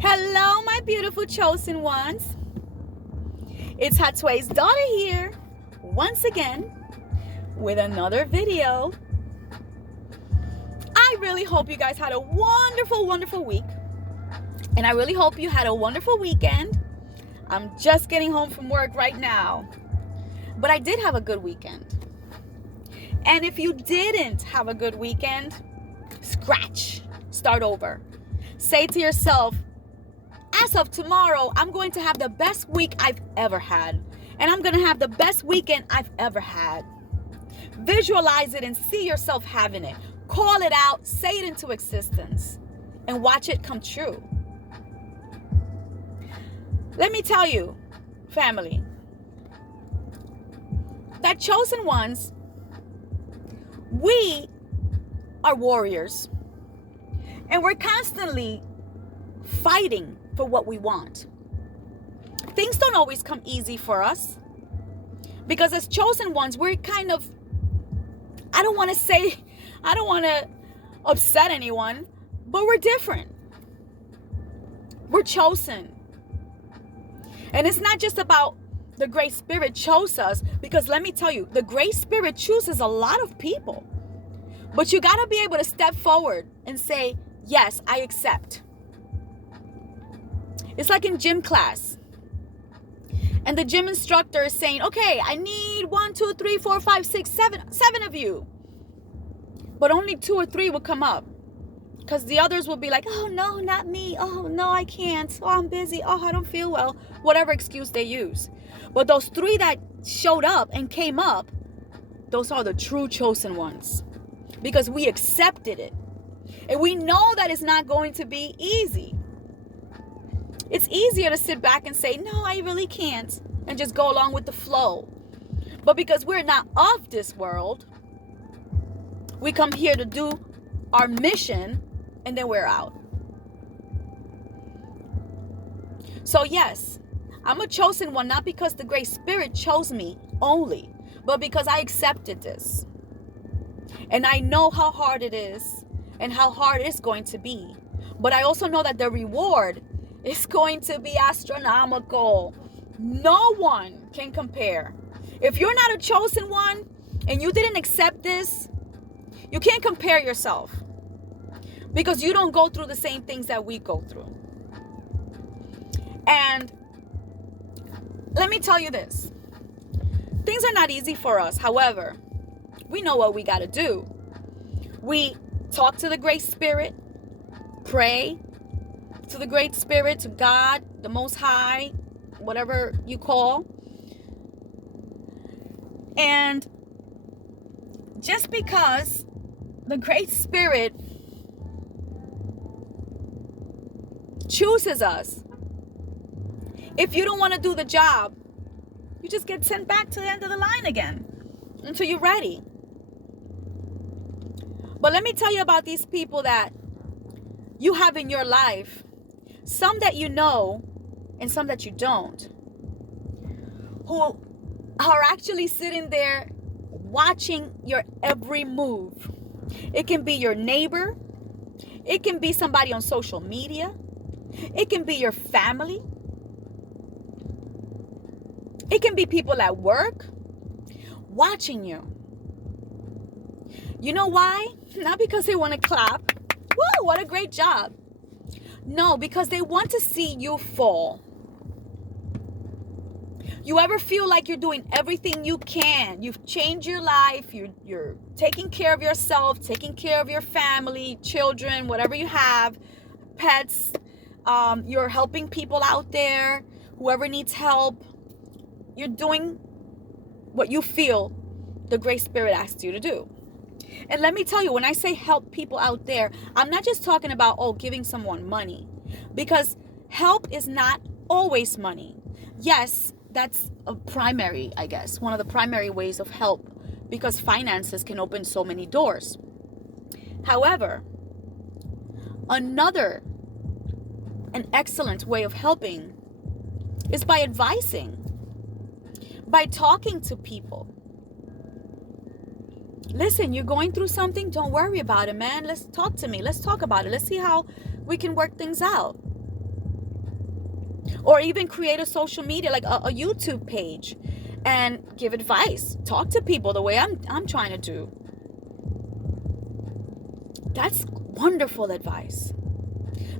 Hello, my beautiful chosen ones. It's Hatway's daughter here, once again, with another video. I really hope you guys had a wonderful, wonderful week. And I really hope you had a wonderful weekend. I'm just getting home from work right now. But I did have a good weekend. And if you didn't have a good weekend, scratch. Start over. Say to yourself, as of tomorrow, I'm going to have the best week I've ever had. And I'm going to have the best weekend I've ever had. Visualize it and see yourself having it. Call it out, say it into existence, and watch it come true. Let me tell you, family, that chosen ones, we are warriors. And we're constantly fighting for what we want. Things don't always come easy for us. Because as chosen ones, we're kind of, I don't want to upset anyone, but we're different. We're chosen. And it's not just about the Great Spirit chose us, because let me tell you, the Great Spirit chooses a lot of people. But you got to be able to step forward and say, yes, I accept. It's like in gym class. And the gym instructor is saying, okay, I need 1, 2, 3, 4, 5, 6, 7 of you. But only 2 or 3 will come up. Because the others will be like, oh, no, not me. Oh, no, I can't. Oh, I'm busy. Oh, I don't feel well. Whatever excuse they use. But those 3 that showed up and came up, those are the true chosen ones. Because we accepted it. And we know that it's not going to be easy. It's easier to sit back and say, no, I really can't. And just go along with the flow. But because we're not of this world, we come here to do our mission and then we're out. So yes, I'm a chosen one, not because the Great Spirit chose me only, but because I accepted this. And I know how hard it is and how hard it's going to be. But I also know that the reward is going to be astronomical. No one can compare. If you're not a chosen one and you didn't accept this, you can't compare yourself. Because you don't go through the same things that we go through. And let me tell you this. Things are not easy for us. However, we know what we got to do. We talk to the Great Spirit, pray to the Great Spirit, to God, the Most High, whatever you call. And just because the Great Spirit chooses us, if you don't want to do the job, you just get sent back to the end of the line again until you're ready. But let me tell you about these people that you have in your life. Some that you know and some that you don't. Who are actually sitting there watching your every move. It can be your neighbor. It can be somebody on social media. It can be your family. It can be people at work watching you. You know why? Not because they want to clap. Whoa, what a great job. No, because they want to see you fall. You ever feel like you're doing everything you can? You've changed your life. You're taking care of yourself, taking care of your family, children, whatever you have, pets. You're helping people out there, whoever needs help. You're doing what you feel the Great Spirit asked you to do. And let me tell you, when I say help people out there, I'm not just talking about, giving someone money. Because help is not always money. Yes, that's a primary, I guess, one of the primary ways of help, because finances can open so many doors. However, an excellent way of helping is by advising, by talking to people. Listen, you're going through something? Don't worry about it, man. Let's talk to me. Let's talk about it. Let's see how we can work things out. Or even create a social media, like a YouTube page, and give advice. Talk to people the way I'm trying to do. That's wonderful advice.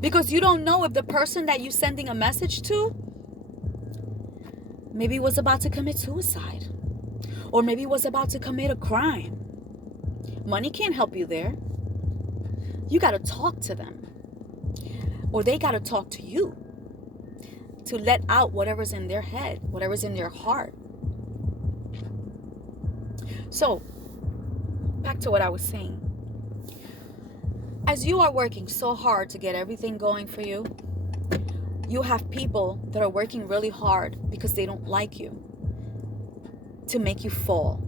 Because you don't know if the person that you're sending a message to maybe was about to commit suicide. Or maybe was about to commit a crime. Money can't help you there. You got to talk to them. Or they got to talk to you. To let out whatever's in their head, whatever's in their heart. So, back to what I was saying. As you are working so hard to get everything going for you, you have people that are working really hard because they don't like you, to make you fall.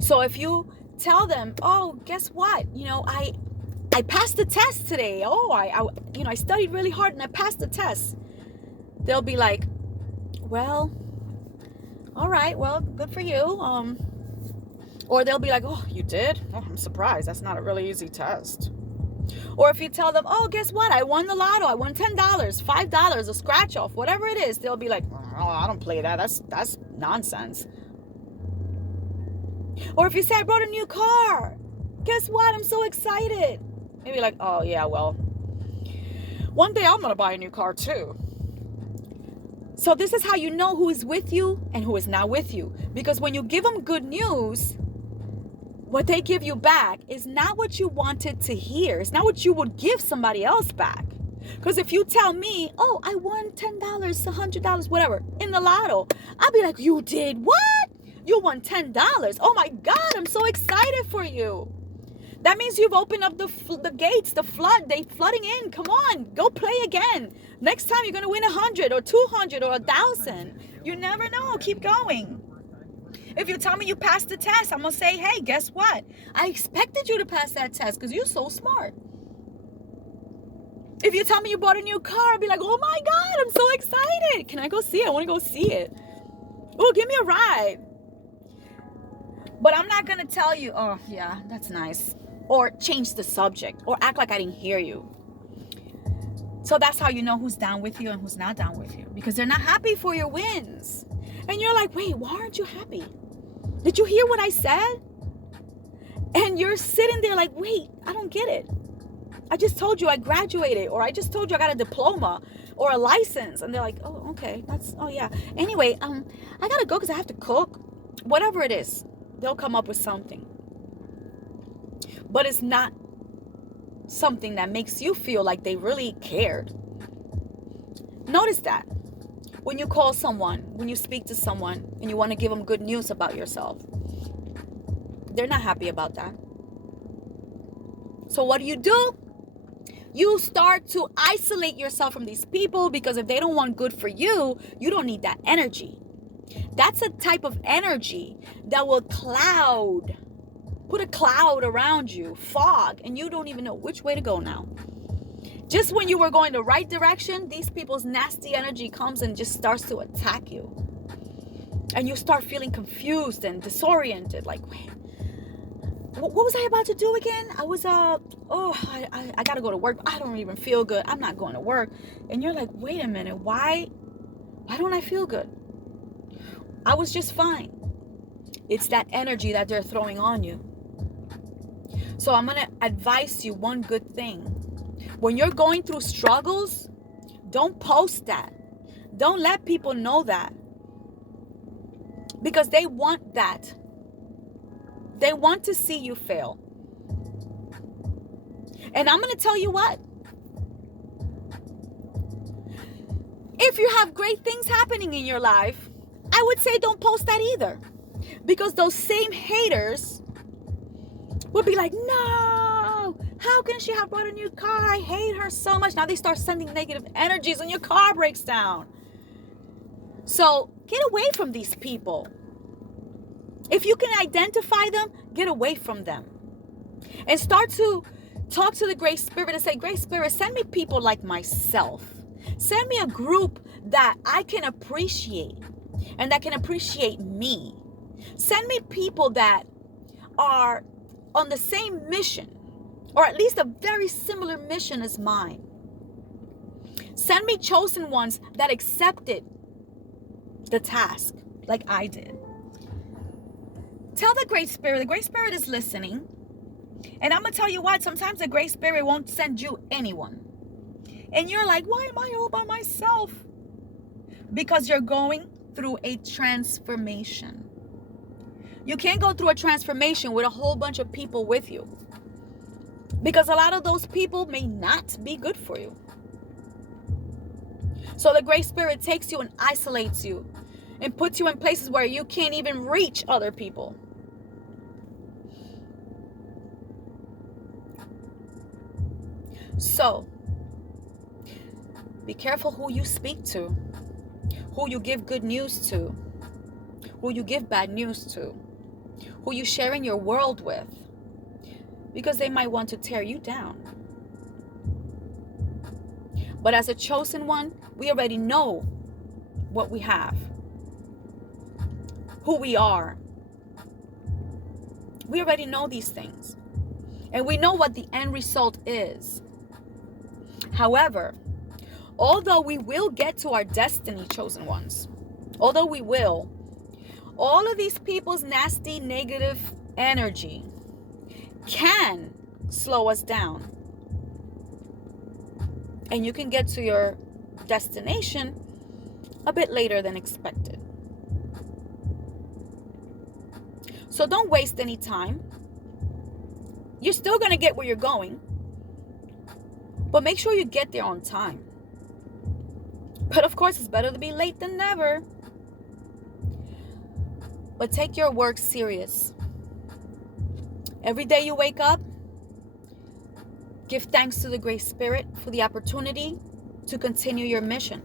So if you tell them, oh, guess what? I passed the test today. Oh, I studied really hard and I passed the test. They'll be like, well, all right, well, good for you. Or they'll be like, oh, you did? Oh, I'm surprised. That's not a really easy test. Or if you tell them, oh, guess what? I won the lotto. I won $10, $5, a scratch off, whatever it is. They'll be like, oh, I don't play that. That's nonsense. Or if you say, I brought a new car. Guess what? I'm so excited. Maybe like, oh, yeah, well, one day I'm going to buy a new car too. So this is how you know who is with you and who is not with you. Because when you give them good news, what they give you back is not what you wanted to hear. It's not what you would give somebody else back. Because if you tell me, oh, I won $10, $100, whatever, in the lotto, I'll be like, you did what? You won $10. Oh my God, I'm so excited for you. That means you've opened up the gates, they flooding in. Come on, go play again. Next time you're going to win 100 or 200 or 1,000. You never know. Keep going. If you tell me you passed the test, I'm going to say, hey, guess what? I expected you to pass that test because you're so smart. If you tell me you bought a new car, I'll be like, oh my God, I'm so excited. Can I go see it? I want to go see it. Oh, give me a ride. But I'm not going to tell you, oh, yeah, that's nice. Or change the subject. Or act like I didn't hear you. So that's how you know who's down with you and who's not down with you. Because they're not happy for your wins. And you're like, wait, why aren't you happy? Did you hear what I said? And you're sitting there like, wait, I don't get it. I just told you I graduated. Or I just told you I got a diploma. Or a license. And they're like, oh, okay. Oh, yeah. Anyway, I got to go because I have to cook. Whatever it is. They'll come up with something. But it's not something that makes you feel like they really cared. Notice that. When you call someone, when you speak to someone, and you want to give them good news about yourself, they're not happy about that. So what do? You start to isolate yourself from these people because if they don't want good for you, you don't need that energy. That's a type of energy that will put a cloud around you, fog, and you don't even know which way to go now. Just when you were going the right direction, these people's nasty energy comes and just starts to attack you. And you start feeling confused and disoriented. Like, wait, what was I about to do again? I was, I got to go to work. I don't even feel good. I'm not going to work. And you're like, wait a minute, why don't I feel good? I was just fine. It's that energy that they're throwing on you. So I'm going to advise you one good thing. When you're going through struggles, don't post that. Don't let people know that. Because they want that. They want to see you fail. And I'm going to tell you what. If you have great things happening in your life, I would say don't post that either. Because those same haters would be like, no, how can she have bought a new car? I hate her so much. Now they start sending negative energies and your car breaks down. So get away from these people. If you can identify them, get away from them. And start to talk to the Great Spirit and say, Great Spirit, send me people like myself. Send me a group that I can appreciate and that can appreciate me. Send me people that are on the same mission, or at least a very similar mission as mine. Send me chosen ones that accepted the task like I did. Tell the Great Spirit is listening. And I'm going to tell you what, sometimes the Great Spirit won't send you anyone. And you're like, why am I all by myself? Because you're going through a transformation. You can't go through a transformation with a whole bunch of people with you. Because a lot of those people may not be good for you. So the Great Spirit takes you and isolates you and puts you in places where you can't even reach other people. So, be careful who you speak to, who you give good news to, who you give bad news to, who you share in your world with, because they might want to tear you down. But as a chosen one, we already know what we have, who we are. We already know these things, and we know what the end result is. However, although we will get to our destiny, chosen ones, although we will, all of these people's nasty negative energy can slow us down. And you can get to your destination a bit later than expected. So don't waste any time. You're still going to get where you're going. But make sure you get there on time. But of course, it's better to be late than never. But take your work serious. Every day you wake up, give thanks to the Great Spirit for the opportunity to continue your mission.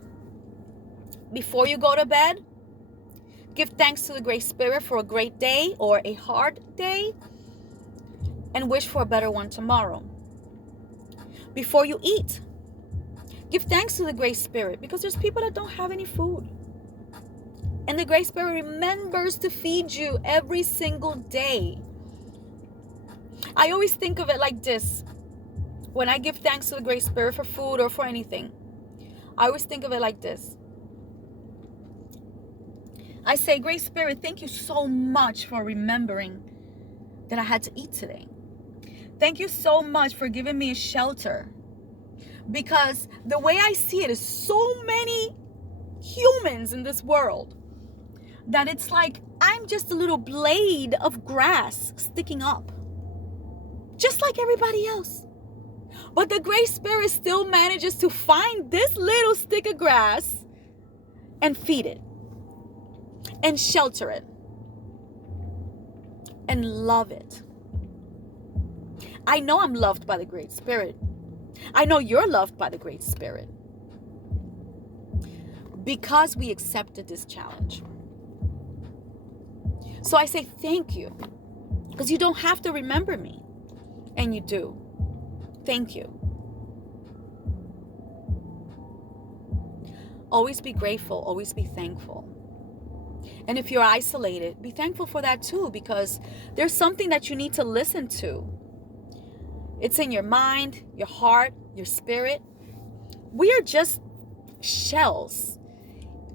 Before you go to bed, give thanks to the Great Spirit for a great day or a hard day, and wish for a better one tomorrow. Before you eat, give thanks to the Great Spirit, because there's people that don't have any food. And the Great Spirit remembers to feed you every single day. I always think of it like this. When I give thanks to the Great Spirit for food or for anything, I always think of it like this. I say, Great Spirit, thank you so much for remembering that I had to eat today. Thank you so much for giving me a shelter. Because the way I see it is so many humans in this world that it's like I'm just a little blade of grass sticking up. Just like everybody else. But the Great Spirit still manages to find this little stick of grass and feed it. And shelter it. And love it. I know I'm loved by the Great Spirit. I know you're loved by the Great Spirit. Because we accepted this challenge. So I say thank you. Because you don't have to remember me. And you do. Thank you. Always be grateful. Always be thankful. And if you're isolated, be thankful for that too. Because there's something that you need to listen to. It's in your mind, your heart, your spirit. We are just shells.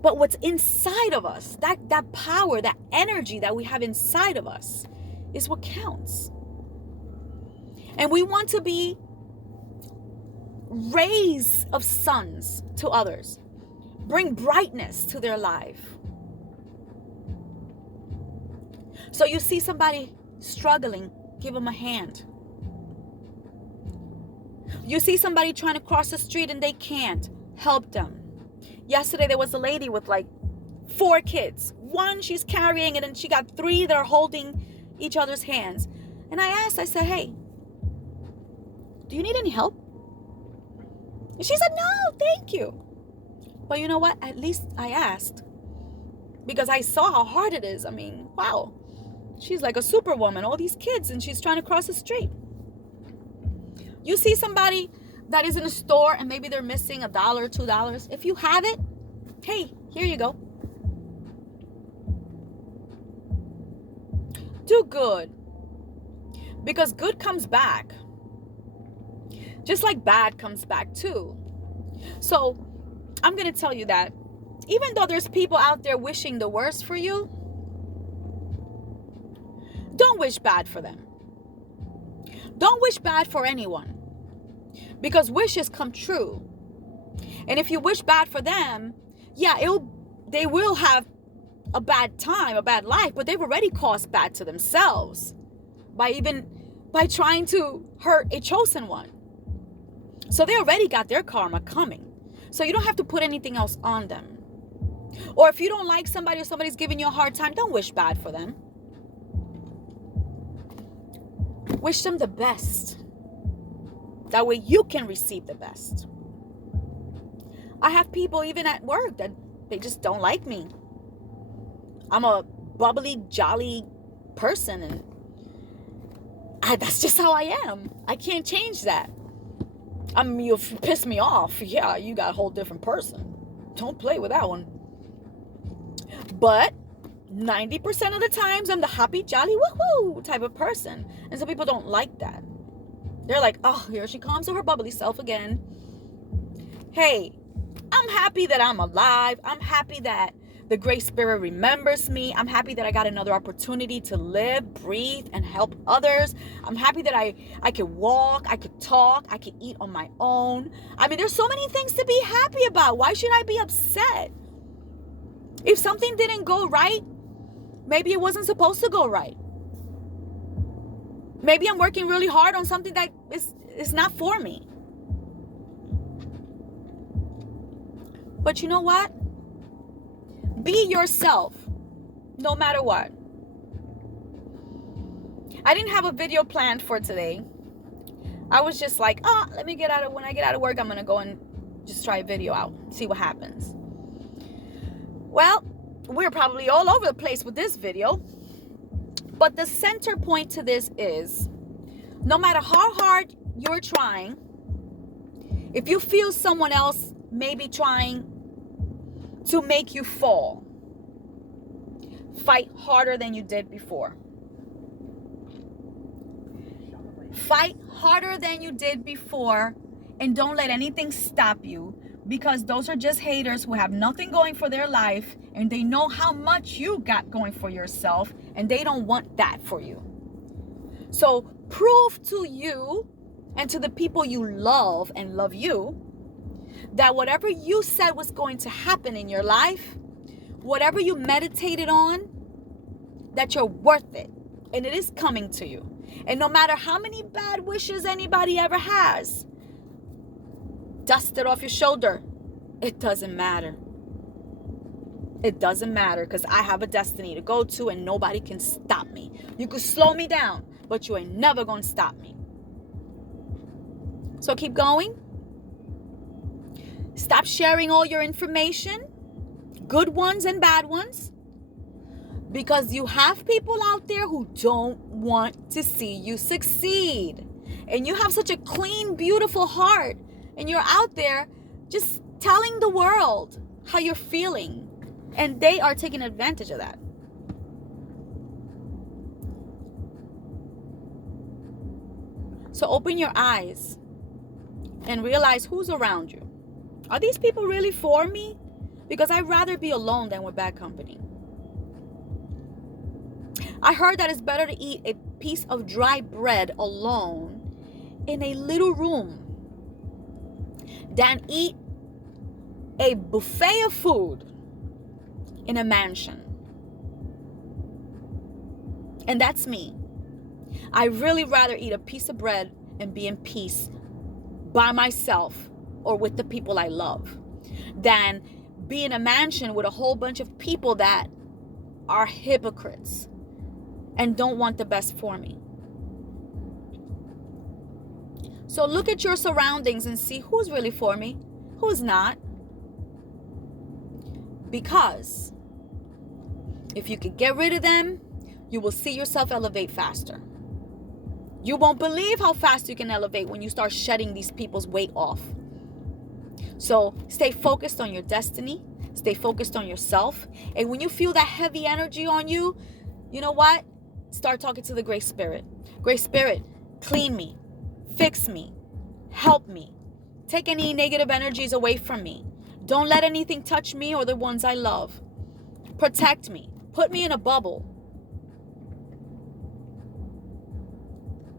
But what's inside of us, that power, that energy that we have inside of us is what counts. And we want to be rays of suns to others. Bring brightness to their life. So you see somebody struggling, give them a hand. You see somebody trying to cross the street and they can't, help them. Yesterday there was a lady with like 4 kids. One she's carrying it and she got 3 that are holding each other's hands. And I said, hey, do you need any help? And she said, no, thank you. But you know what? At least I asked. Because I saw how hard it is. I mean, wow. She's like a superwoman, all these kids, and she's trying to cross the street. You see somebody that is in a store and maybe they're missing $1, $2. If you have it, hey, here you go. Do good. Because good comes back. Just like bad comes back too. So I'm going to tell you that even though there's people out there wishing the worst for you, don't wish bad for them. Don't wish bad for anyone, because wishes come true. And if you wish bad for them, yeah, they will have a bad time, a bad life, but they've already caused bad to themselves by trying to hurt a chosen one. So they already got their karma coming. So you don't have to put anything else on them. Or if you don't like somebody or somebody's giving you a hard time, don't wish bad for them. Wish them the best. That way you can receive the best. I have people even at work that they just don't like me. I'm a bubbly, jolly person, and that's just how I am. I can't change that. I mean, you piss me off. Yeah, you got a whole different person. Don't play with that one. But 90% of the times, I'm the happy, jolly, woohoo type of person. And some people don't like that. They're like, oh, here she comes to her bubbly self again. Hey, I'm happy that I'm alive. I'm happy that the Great Spirit remembers me. I'm happy that I got another opportunity to live, breathe, and help others. I'm happy that I could walk, I could talk, I could eat on my own. I mean, there's so many things to be happy about. Why should I be upset? If something didn't go right, maybe it wasn't supposed to go right. Maybe I'm working really hard on something that is not for me. But you know what? Be yourself, no matter what. I didn't have a video planned for today. I was just like, when I get out of work, I'm going to go and just try a video out, see what happens. Well, we're probably all over the place with this video. But the center point to this is, no matter how hard you're trying, if you feel someone else may be trying to make you fall, fight harder than you did before. Fight harder than you did before, and don't let anything stop you, because those are just haters who have nothing going for their life, and they know how much you got going for yourself, and they don't want that for you. So prove to you and to the people you love and love you that whatever you said was going to happen in your life, whatever you meditated on, that you're worth it, and it is coming to you. And no matter how many bad wishes anybody ever has, dust it off your shoulder. It doesn't matter. It doesn't matter, because I have a destiny to go to, and nobody can stop me. You could slow me down, but you ain't never gonna stop me. So keep going. Stop sharing all your information, good ones and bad ones, because you have people out there who don't want to see you succeed. And you have such a clean, beautiful heart, and you're out there just telling the world how you're feeling, and they are taking advantage of that. So open your eyes and realize who's around you. Are these people really for me? Because I'd rather be alone than with bad company. I heard that it's better to eat a piece of dry bread alone in a little room than eat a buffet of food in a mansion. And that's me. I really rather eat a piece of bread and be in peace by myself or with the people I love than be in a mansion with a whole bunch of people that are hypocrites and don't want the best for me. So look at your surroundings and see who's really for me, who's not. Because if you could get rid of them, you will see yourself elevate faster. You won't believe how fast you can elevate when you start shedding these people's weight off. So stay focused on your destiny. Stay focused on yourself. And when you feel that heavy energy on you, you know what? Start talking to the Great Spirit. Great Spirit, clean me, fix me, help me, take any negative energies away from me. Don't let anything touch me or the ones I love. Protect me. Put me in a bubble.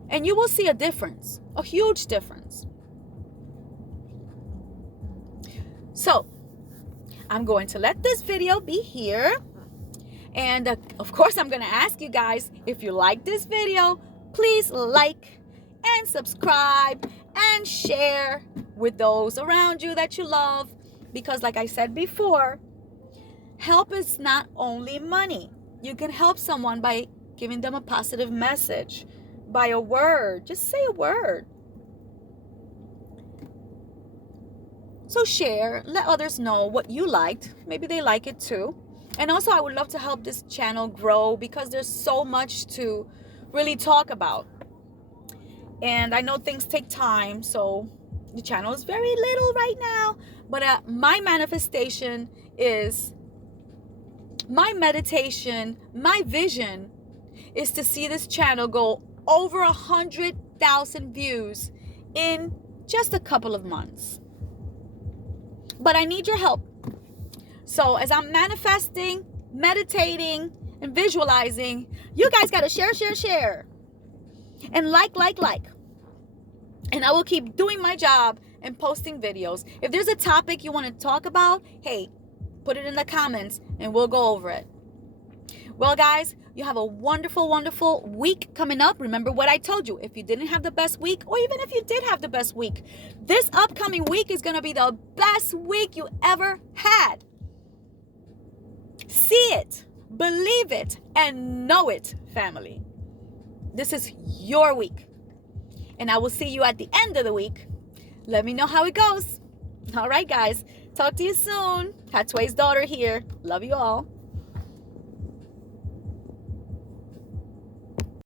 And you will see a difference, a huge difference. So, I'm going to let this video be here. And of course, I'm going to ask you guys, if you like this video, please like and subscribe and share with those around you that you love. Because like I said before, help is not only money. You can help someone by giving them a positive message, by a word. Just say a word. So share, let others know what you liked. Maybe they like it too. And also, I would love to help this channel grow because there's so much to really talk about. And I know things take time, so the channel is very little right now. But my manifestation is, my meditation, my vision is to see this channel go over 100,000 views in just a couple of months. But I need your help. So as I'm manifesting, meditating, and visualizing, you guys got to share. And like. And I will keep doing my job and posting videos. If there's a topic you want to talk about, hey, put it in the comments and we'll go over it. Well, guys, you have a wonderful, wonderful week coming up. Remember what I told you. If you didn't have the best week, or even if you did have the best week, this upcoming week is going to be the best week you ever had. See it, believe it, and know it, family. This is your week. And I will see you at the end of the week. Let me know how it goes. All right, guys. Talk to you soon. Hatway's daughter here. Love you all.